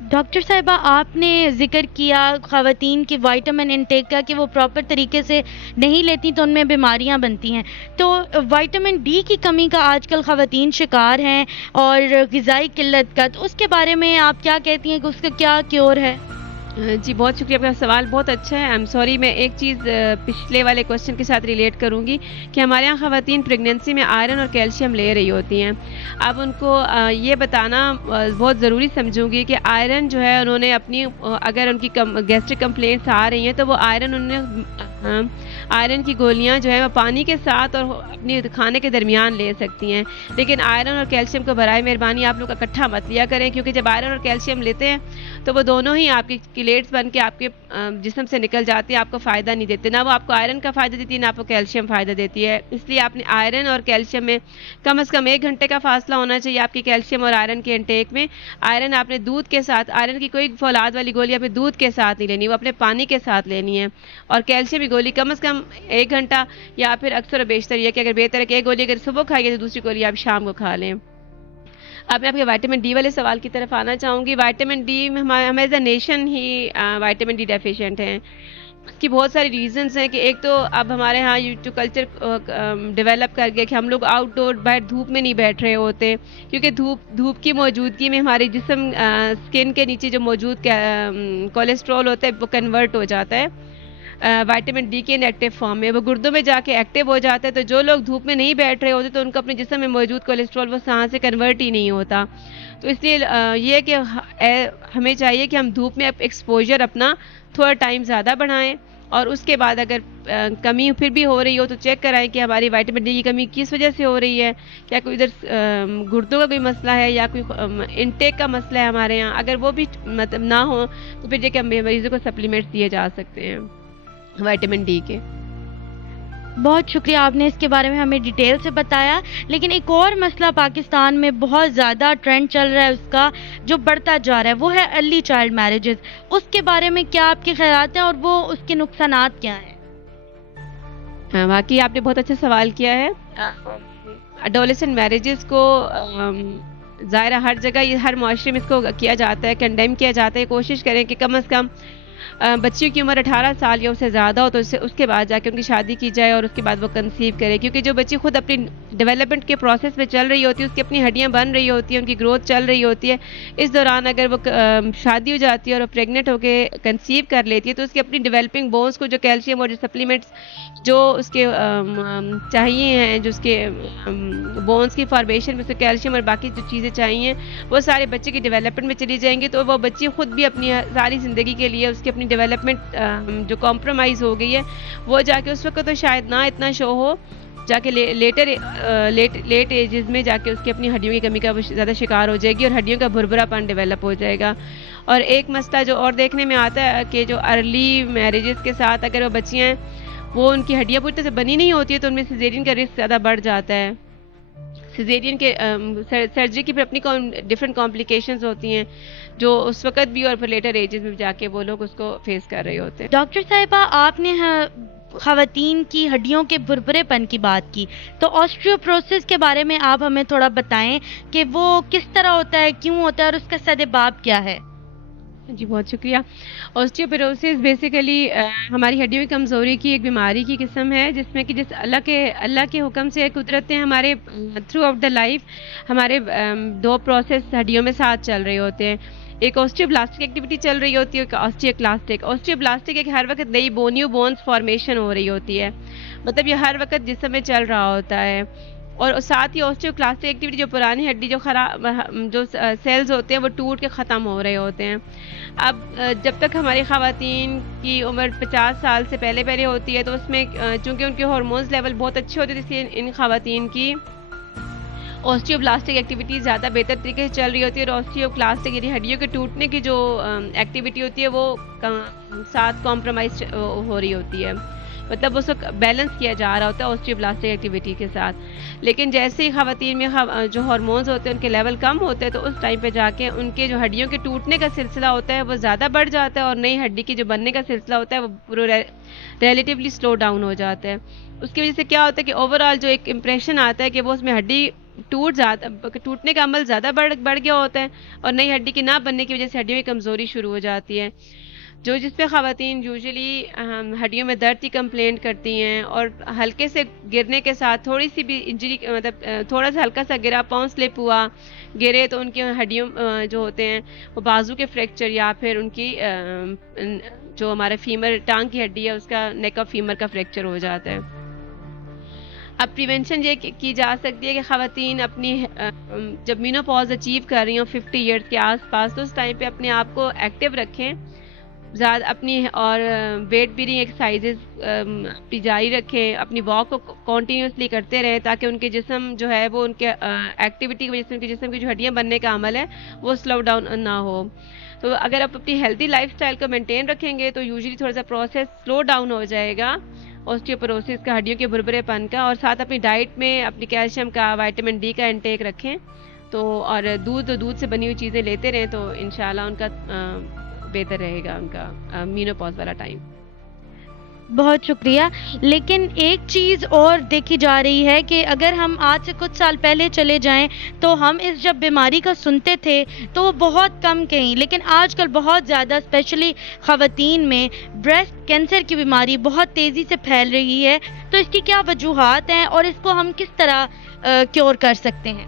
Doctor صاحبہ آپ نے ذکر کیا خواتین کی وائٹامن انٹیک کا کہ وہ پراپر طریقے سے نہیں لیتی تو ان میں بیماریاں بنتی ہیں، تو وائٹامن ڈی کی کمی کا آج کل خواتین شکار ہیں اور غذائی قلت کا، تو اس کے بارے میں آپ کیا کہتی ہیں کہ اس کا کیا کیور ہے؟ جی بہت شکریہ، آپ کا سوال بہت اچھا ہے. آئی ایم سوری، میں ایک چیز پچھلے والے کوشچن کے ساتھ ریلیٹ کروں گی کہ ہمارے یہاں خواتین پریگنینسی میں آئرن اور کیلشیم لے رہی ہوتی ہیں. اب ان کو یہ بتانا بہت ضروری سمجھوں گی کہ آئرن جو ہے انہوں نے اپنی اگر ان کی گیسٹرک کمپلینٹس آ رہی ہیں تو وہ آئرن انہوں نے آئرن کی گولیاں جو ہے وہ پانی کے ساتھ اور اپنی کھانے کے درمیان لے سکتی ہیں. لیکن آئرن اور کیلشیم کو برائے مہربانی آپ لوگ اکٹھا مت لیا کریں، کیونکہ جب آئرن اور کیلشیم لیتے ہیں تو وہ دونوں ہی آپ کی کلیٹس بن کے آپ کے جسم سے نکل جاتی ہیں، آپ کو فائدہ نہیں دیتے. نہ وہ آپ کو آئرن کا فائدہ دیتی ہے، نہ آپ کو کیلشیم فائدہ دیتی ہے. اس لیے آپ نے آئرن اور کیلشیم میں کم از کم 1 گھنٹے کا فاصلہ ہونا چاہیے آپ کی کیلشیم اور آئرن کے انٹیک میں. آئرن آپ نے دودھ کے ساتھ، آئرن کی کوئی فولاد والی گولی آپ نے دودھ کے ساتھ نہیں لینی، وہ اپنے پانی کے ساتھ لینی ہے. اور کیلشیم کی گولی کم از کم 1 گھنٹہ، یا پھر اکثر و بیشتر یہ کہ اگر بہتر ہے کہ ایک گولی اگر صبح کھائیے تو دوسری گولی آپ شام کو کھا لیں. اب میں آپ کے وائٹامن ڈی والے سوال کی طرف آنا چاہوں گی. وائٹامن ڈی میں ہمیں as a nation he vitamin D deficient ہیں. اس کی بہت ساری ریزنز ہیں کہ ایک تو اب ہمارے ہاں یہ جو کلچر ڈیولپ کر گیا کہ ہم لوگ آؤٹ ڈور باہر دھوپ میں نہیں بیٹھ رہے ہوتے، کیونکہ دھوپ کی موجودگی میں ہمارے جسم اسکن کے نیچے جو موجود کولیسٹرول ہوتا ہے وہ کنورٹ ہو جاتا ہے وائٹامن ڈی کے انیکٹیو فارم میں، وہ گردوں میں جا کے ایکٹیو ہو جاتا ہے. تو جو لوگ دھوپ میں نہیں بیٹھ رہے ہوتے تو ان کو اپنے جسم میں موجود کولیسٹرول وہ سانس سے کنورٹ ہی نہیں ہوتا. تو اس لیے یہ کہ ہمیں چاہیے کہ ہم دھوپ میں ایکسپوجر اپنا تھوڑا ٹائم زیادہ بڑھائیں، اور اس کے بعد اگر کمی پھر بھی ہو رہی ہو تو چیک کرائیں کہ ہماری وائٹامن ڈی کی کمی کس وجہ سے ہو رہی ہے. کیا کوئی ادھر گردوں کا کوئی مسئلہ ہے یا کوئی انٹیک کا مسئلہ ہے ہمارے یہاں. اگر وہ بھی مطلب نہ ہو تو پھر یہ کہ مریضوں کو سپلیمنٹس دیے جا سکتے ہیں وائٹامن ڈی کے. بہت شکریہ، آپ نے اس کے بارے میں ہمیں ڈیٹیل سے بتایا. لیکن ایک اور مسئلہ پاکستان میں بہت زیادہ ٹرینڈ چل رہا ہے، اس کا جو بڑھتا جا رہا ہے وہ ہے ارلی چائلڈ میرجز. اس کے بارے میں کیا آپ کے خیالات ہیں اور وہ اس کے نقصانات کیا ہیں؟ واقعی آپ نے بہت اچھا سوال کیا ہے. اڈولسنٹ میرجز کو ظاہر ہر جگہ یہ ہر معاشرے میں اس کو کیا جاتا ہے، کنڈیم کیا جاتا ہے. کوشش کریں کہ کم از کم بچیوں کی عمر 18 سال یا اس سے زیادہ ہو تو اس کے بعد جا کے ان کی شادی کی جائے اور اس کے بعد وہ کنسیو کرے. کیونکہ جو بچی خود اپنی ڈیولپمنٹ کے پروسیس میں چل رہی ہوتی ہے، اس کی اپنی ہڈیاں بن رہی ہوتی ہیں، ان کی گروتھ چل رہی ہوتی ہے، اس دوران اگر وہ شادی ہو جاتی ہے اور پریگننٹ ہو کے کنسیو کر لیتی ہے تو اس کی اپنی ڈیولپنگ بونس کو جو کیلشیم اور جو سپلیمنٹس جو اس کے چاہیے ہیں، جو اس کے بونس کی فارمیشن میں سے کیلشیم اور باقی جو چیزیں چاہیے وہ سارے بچے کی ڈیولپمنٹ میں چلی جائیں گی. تو وہ بچی خود بھی اپنی ساری زندگی کے لیے اس کی اپنی ڈیولپمنٹ جو کمپرومائز ہو گئی ہے وہ جا کے اس وقت تو شاید نہ اتنا شو ہو، جا کے لیٹ ایجز میں جا کے اس کی اپنی ہڈیوں کی کمی کا زیادہ شکار ہو جائے گی اور ہڈیوں کا بھربھرا پن ڈیولپ ہو جائے گا. اور ایک مسئلہ جو اور دیکھنے میں آتا ہے کہ جو ارلی میرجز کے ساتھ اگر وہ بچیاں ہیں وہ ان کی ہڈیاں پوری طرح سے بنی نہیں ہوتی ہے تو ان میں سیزیرین کا رسک زیادہ بڑھ جاتا ہے. سیزیرین کے سرجری کی پھر اپنی ڈفرینٹ کمپلیکیشنز ہوتی ہیں جو اس وقت بھی اور پھر لیٹر ایجز میں جا کے وہ لوگ اس کو فیس کر رہے ہوتے ہیں. ڈاکٹر صاحبہ آپ نے خواتین کی ہڈیوں کے بھربھرے پن کی بات کی، تو آسٹریوپروسس کے بارے میں آپ ہمیں تھوڑا بتائیں کہ وہ کس طرح ہوتا ہے، کیوں ہوتا ہے اور اس کا سبب کیا ہے؟ جی بہت شکریہ. آسٹریوپروسس بیسیکلی ہماری ہڈیوں کی کمزوری کی ایک بیماری کی قسم ہے جس میں کہ جس اللہ کے حکم سے قدرت نے ہمارے تھرو آؤٹ دا لائف ہمارے 2 پروسیس ہڈیوں میں ساتھ چل رہے ہوتے ہیں. ایک آسٹریوبلاسٹک ایکٹیویٹی چل رہی ہوتی ہے، ایک آسٹریوبلاسٹک ایک ہر وقت نئی نیو بونس فارمیشن ہو رہی ہوتی ہے، مطلب یہ ہر وقت جسم میں چل رہا ہوتا ہے. اور ساتھ ہی آسٹریوکلاسٹک ایکٹیویٹی جو پرانی ہڈی جو سیلز ہوتے ہیں وہ ٹوٹ کے ختم ہو رہے ہوتے ہیں. اب جب تک ہماری خواتین کی عمر 50 سال سے پہلے ہوتی ہے تو اس میں چونکہ ان کے ہارمونز لیول بہت اچھے ہوتے ہیں، اس لیے ان خواتین کی آسٹریوبلاسٹک ایکٹیویٹی زیادہ بہتر طریقے سے چل رہی ہوتی ہے. اور آسٹریوکلاسٹک یعنی ہڈیوں کے ٹوٹنے کی جو ایکٹیویٹی ہوتی ہے وہ ساتھ کمپرومائز ہو رہی ہوتی ہے، مطلب اس کو بیلنس کیا جا رہا ہوتا ہے آسٹریوبلاسٹک ایکٹیویٹی کے ساتھ. لیکن جیسے ہی خواتین میں جو ہارمونز ہوتے ہیں ان کے لیول کم ہوتے ہیں تو اس ٹائم پہ جا کے ان کے جو ہڈیوں کے ٹوٹنے کا سلسلہ ہوتا ہے وہ زیادہ بڑھ جاتا ہے اور نئی ہڈی کی جو بننے کا سلسلہ ہوتا ہے وہ ریلیٹیولی سلو ڈاؤن ہو جاتا ہے. اس کی وجہ سے کیا ہوتا ہے کہ اوور آل جو ایک امپریشن آتا ہے کہ وہ اس میں ہڈی ٹوٹنے کا عمل زیادہ بڑھ گیا ہوتا ہے اور نئی ہڈی کی نہ بننے کی وجہ سے ہڈیوں کی کمزوری شروع ہو جاتی ہے. جس پہ خواتین یوزلی ہڈیوں میں درد کی کمپلینٹ کرتی ہیں اور ہلکے سے گرنے کے ساتھ تھوڑی سی بھی انجری مطلب تھوڑا سا ہلکا سا گرا پاؤں سلپ ہوا گرے تو ان کی ہڈیوں جو ہوتے ہیں وہ بازو کے فریکچر یا پھر ان کی جو ہمارا فیمر ٹانگ کی ہڈی ہے اس کا نیک آف فیمر کا فریکچر ہو جاتا ہے. اب پریونشن یہ کی جا سکتی ہے کہ خواتین اپنی جب مینوپاز اچیو کر رہی ہوں 50 ایئرس کے آس پاس تو اس ٹائم پہ اپنے آپ کو ایکٹیو رکھیں زیادہ اپنی اور ویٹ بیرنگ ایکسرسائزز اپنی جاری رکھیں اپنی واک کو کنٹینیوسلی کرتے رہیں تاکہ ان کے جسم جو ہے وہ ان کے ایکٹیویٹی کی وجہ سے ان کے جسم کی جو ہڈیاں بننے کا عمل ہے وہ سلو ڈاؤن نہ ہو. تو اگر آپ اپنی ہیلتھی لائف اسٹائل کو مینٹین رکھیں گے تو یوزلی تھوڑا سا پروسیس سلو ڈاؤن ہو جائے گا اوسٹیوپروسس کا ہڈیوں کے بھربھرے پن کا. اور ساتھ اپنی ڈائٹ میں اپنی کیلشیم کا وائٹامن ڈی کا انٹیک رکھیں تو اور دودھ سے بنی ہوئی چیزیں لیتے رہیں تو انشاءاللہ ان کا بہتر رہے گا ان کا مینوپاز والا ٹائم. بہت شکریہ. لیکن ایک چیز اور دیکھی جا رہی ہے کہ اگر ہم آج سے کچھ سال پہلے چلے جائیں تو ہم اس جب بیماری کا سنتے تھے تو وہ بہت کم کہیں، لیکن آج کل بہت زیادہ اسپیشلی خواتین میں بریسٹ کینسر کی بیماری بہت تیزی سے پھیل رہی ہے. تو اس کی کیا وجوہات ہیں اور اس کو ہم کس طرح کیور کر سکتے ہیں؟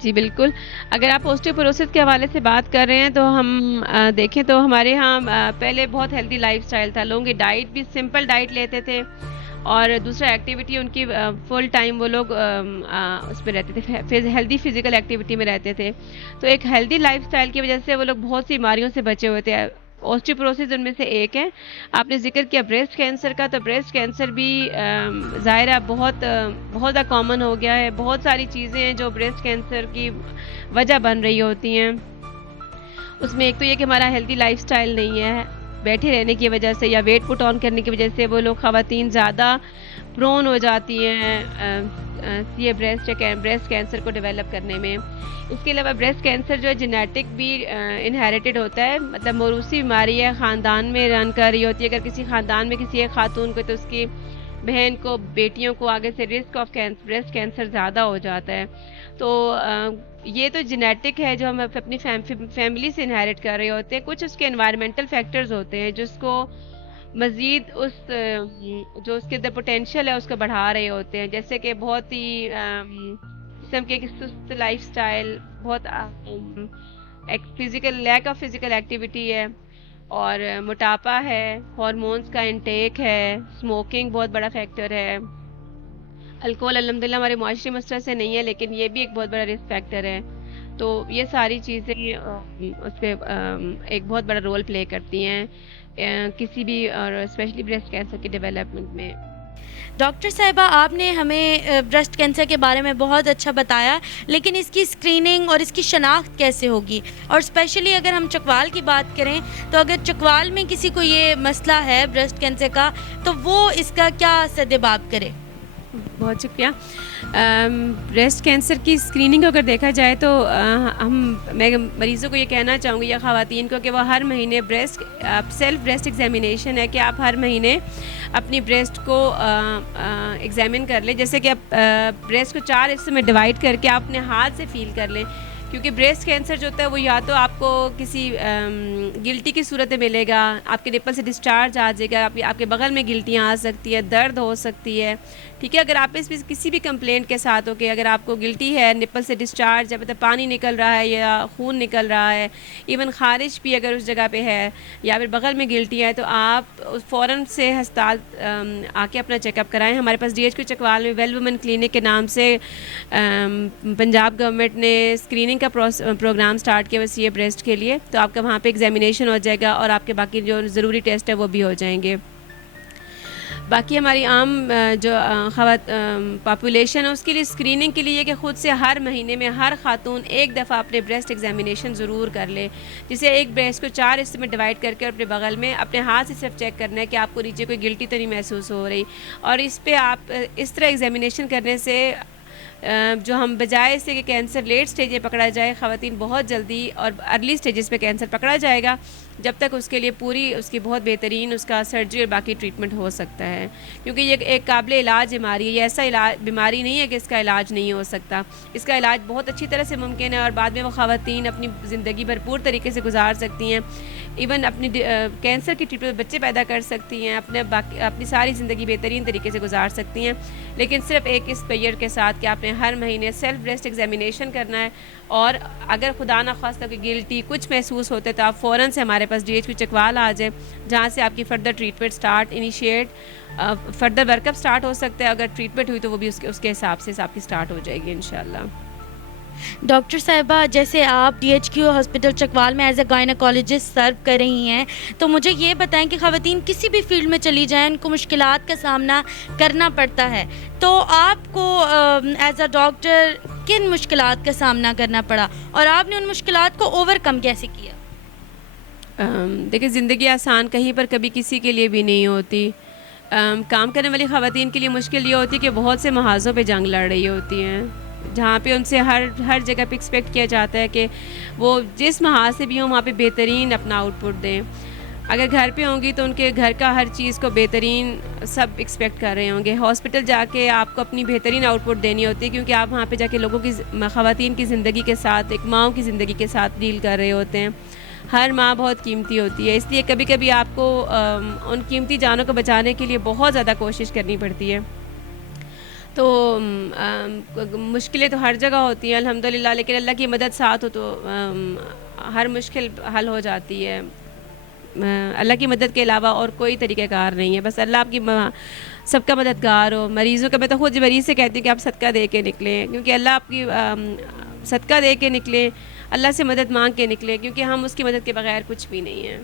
جی بالکل. اگر آپ اوسٹیوپروسس کے حوالے سے بات کر رہے ہیں تو ہم دیکھیں تو ہمارے ہاں پہلے بہت ہیلدی لائف سٹائل تھا. لوگوں کی ڈائٹ بھی سمپل ڈائٹ لیتے تھے اور دوسرا ایکٹیویٹی ان کی فل ٹائم وہ لوگ اس پہ رہتے تھے ہیلدی فزیکل ایکٹیویٹی میں رہتے تھے. تو ایک ہیلدی لائف سٹائل کی وجہ سے وہ لوگ بہت سی بیماریوں سے بچے ہوئے تھے. اوسٹیوپروسس ان میں سے ایک ہے. آپ نے ذکر کیا بریسٹ کینسر کا تو بریسٹ کینسر بھی ظاہر ہے بہت زیادہ کامن ہو گیا ہے. بہت ساری چیزیں ہیں جو بریسٹ کینسر کی وجہ بن رہی ہوتی ہیں. اس میں ایک تو یہ کہ ہمارا ہیلدی لائف سٹائل نہیں ہے بیٹھے رہنے کی وجہ سے یا ویٹ پٹ آن کرنے کی وجہ سے وہ لوگ خواتین زیادہ پرون ہو جاتی ہیں یہ بریسٹ کینسر کو ڈیولپ کرنے میں. اس کے علاوہ بریسٹ کینسر جو ہے جینیٹک بھی انہیریٹڈ ہوتا ہے مطلب موروثی بیماری ہے خاندان میں رن کر رہی ہوتی ہے. اگر کسی خاندان میں کسی ایک خاتون کو تو اس کی بہن کو بیٹیوں کو آگے سے رسک آف بریسٹ کینسر زیادہ ہو جاتا ہے. تو یہ تو جینیٹک ہے جو ہم اپنی فیملی سے انہیریٹ کر رہے ہوتے ہیں. کچھ اس کے انوائرمنٹل فیکٹرز ہوتے ہیں جس کو مزید جو اس کے اندر پوٹینشیل ہے اس کو بڑھا رہے ہوتے ہیں. جیسے کہ بہت ہی قسم کے سست لائف سٹائل بہت لیک آف فزیکل ایکٹیویٹی ہے اور موٹاپا ہے ہارمونز کا انٹیک ہے اسموکنگ بہت بڑا فیکٹر ہے. الکوہول الحمدللہ ہمارے معاشرے مسئلہ سے نہیں ہے لیکن یہ بھی ایک بہت بڑا رسک فیکٹر ہے. تو یہ ساری چیزیں اس پہ ایک بہت بڑا رول پلے کرتی ہیں کسی بھی اور اسپیشلی بریسٹ کینسر کے ڈیولپمنٹ میں. ڈاکٹر صاحبہ آپ نے ہمیں بریسٹ کینسر کے بارے میں بہت اچھا بتایا، لیکن اس کی اسکریننگ اور اس کی شناخت کیسے ہوگی؟ اور اسپیشلی اگر ہم چکوال کی بات کریں تو اگر چکوال میں کسی کو یہ مسئلہ ہے بریسٹ کینسر کا تو وہ اس کا کیا سدباب کرے؟ بہت شکریہ. بریسٹ کینسر کی اسکریننگ کو اگر دیکھا جائے تو میں مریضوں کو یہ کہنا چاہوں گی یا خواتین کو کہ وہ ہر مہینے سیلف بریسٹ ایگزامینیشن ہے کہ آپ ہر مہینے اپنی بریسٹ کو ایگزامن کر لیں. جیسے کہ آپ بریسٹ کو 4 حصوں میں ڈیوائڈ کر کے آپ اپنے ہاتھ سے فیل کر لیں کیونکہ بریسٹ کینسر جو ہوتا ہے وہ یا تو آپ کو کسی گلٹی کی صورت میں ملے گا آپ کے نپل سے ڈسچارج آ جائے گا آپ کے بغل میں گلٹیاں آ سکتی ہے درد ہو سکتی ہے. ٹھیک ہے اگر آپ اس کسی بھی کمپلینٹ کے ساتھ ہو کہ اگر آپ کو گلٹی ہے نپل سے ڈسچارج ہے مطلب پانی نکل رہا ہے یا خون نکل رہا ہے ایون خارش بھی اگر اس جگہ پہ ہے یا پھر بغل میں گلٹی ہے تو آپ فوراً سے ہسپتال آ کے اپنا چیک اپ کرائیں. ہمارے پاس DH کو چکوال میں ویل وومن کلینک کے نام سے پنجاب گورنمنٹ نے اسکریننگ کا پروگرام سٹارٹ کیا ویسے بریسٹ کے لیے. تو آپ کا وہاں پہ ایگزامینیشن ہو جائے گا اور آپ کے باقی جو ضروری ٹیسٹ ہے وہ بھی ہو جائیں گے. باقی ہماری عام جو پاپولیشن ہے اس کے لیے اسکریننگ کے لیے کہ خود سے ہر مہینے میں ہر خاتون ایک دفعہ اپنے بریسٹ ایگزامینیشن ضرور کر لے جسے ایک بریسٹ کو 4 حصے میں ڈیوائڈ کر کے اپنے بغل میں اپنے ہاتھ سے صرف چیک کرنا ہے کہ آپ کو نیچے کوئی گلٹی تو نہیں محسوس ہو رہی. اور اس پہ آپ اس طرح ایگزامینیشن کرنے سے جو ہم بجائے سے کہ کینسر لیٹ سٹیج میں پکڑا جائے، خواتین بہت جلدی اور ارلی سٹیجز پہ کینسر پکڑا جائے گا جب تک اس کے لیے پوری اس کی بہت بہترین اس کا سرجری اور باقی ٹریٹمنٹ ہو سکتا ہے، کیونکہ یہ ایک قابل علاج بیماری ہے. یہ ایسا بیماری نہیں ہے کہ اس کا علاج نہیں ہو سکتا. اس کا علاج بہت اچھی طرح سے ممکن ہے اور بعد میں وہ خواتین اپنی زندگی بھرپور طریقے سے گزار سکتی ہیں. ایون اپنی کینسر کی ٹریٹمنٹ بچے پیدا کر سکتی ہیں، اپنی ساری زندگی بہترین طریقے سے گزار سکتی ہیں، لیکن صرف ایک اس پیریڈ کے ساتھ کہ آپ نے ہر مہینے سیلف بریسٹ ایگزامینیشن کرنا ہے. اور اگر خدا نخواستہ کوئی گلٹی کچھ محسوس ہوتا ہے تو آپ فوراً سے ہمارے پاس DHQ چکوال آ جائیں، جہاں سے آپ کی فردر ٹریٹمنٹ فردر ورک اپ سٹارٹ ہو سکتا ہے. اگر ٹریٹمنٹ ہوئی تو وہ بھی اس کے حساب سے آپ کی سٹارٹ ہو جائے گی انشاءاللہ. ڈاکٹر صاحبہ، جیسے آپ DHQ ہاسپٹل چکوال میں ایز اے گائنیکالوجسٹ سرو کر رہی ہیں، تو مجھے یہ بتائیں کہ خواتین کسی بھی فیلڈ میں چلی جائیں ان کو مشکلات کا سامنا کرنا پڑتا ہے، تو آپ کو ایز اے ڈاکٹر کن مشکلات کا سامنا کرنا پڑا اور آپ نے ان مشکلات کو اوور کم کیسے کیا؟ دیکھیں، زندگی آسان کہیں پر کبھی کسی کے لیے بھی نہیں ہوتی. کام کرنے والی خواتین کے لیے مشکل یہ ہوتی ہے کہ بہت سے محاذوں پہ جنگ لڑ رہی ہوتی ہیں، جہاں پہ ان سے ہر جگہ پہ ایکسپیکٹ کیا جاتا ہے کہ وہ جس محاذ سے بھی ہوں وہاں پہ بہترین اپنا آؤٹ پٹ دیں. اگر گھر پہ ہوں گی تو ان کے گھر کا ہر چیز کو بہترین سب ایکسپیکٹ کر رہے ہوں گے. ہاسپٹل جا کے آپ کو اپنی بہترین آؤٹ پٹ دینی ہوتی ہے، کیونکہ آپ وہاں پہ جا کے لوگوں کی خواتین کی زندگی کے ساتھ، ایک ماؤں کی زندگی کے ساتھ ڈیل کر رہے ہوتے ہیں. ہر ماں بہت قیمتی ہوتی ہے، اس لیے کبھی کبھی آپ کو ان قیمتی جانوں کو بچانے کے لیے بہت زیادہ کوشش کرنی پڑتی ہے. تو مشکلیں تو ہر جگہ ہوتی ہیں الحمدللہ، لیکن اللہ کی مدد ساتھ ہو تو ہر مشکل حل ہو جاتی ہے. اللہ کی مدد کے علاوہ اور کوئی طریقہ کار نہیں ہے. بس اللہ آپ کی سب کا مددگار ہو. مریضوں کا، میں تو خود مریض سے کہتی ہوں کہ آپ صدقہ دے کے نکلیں، کیونکہ اللہ آپ کی صدقہ دے کے نکلیں، اللہ سے مدد مانگ کے نکلیں، کیونکہ ہم اس کی مدد کے بغیر کچھ بھی نہیں ہیں.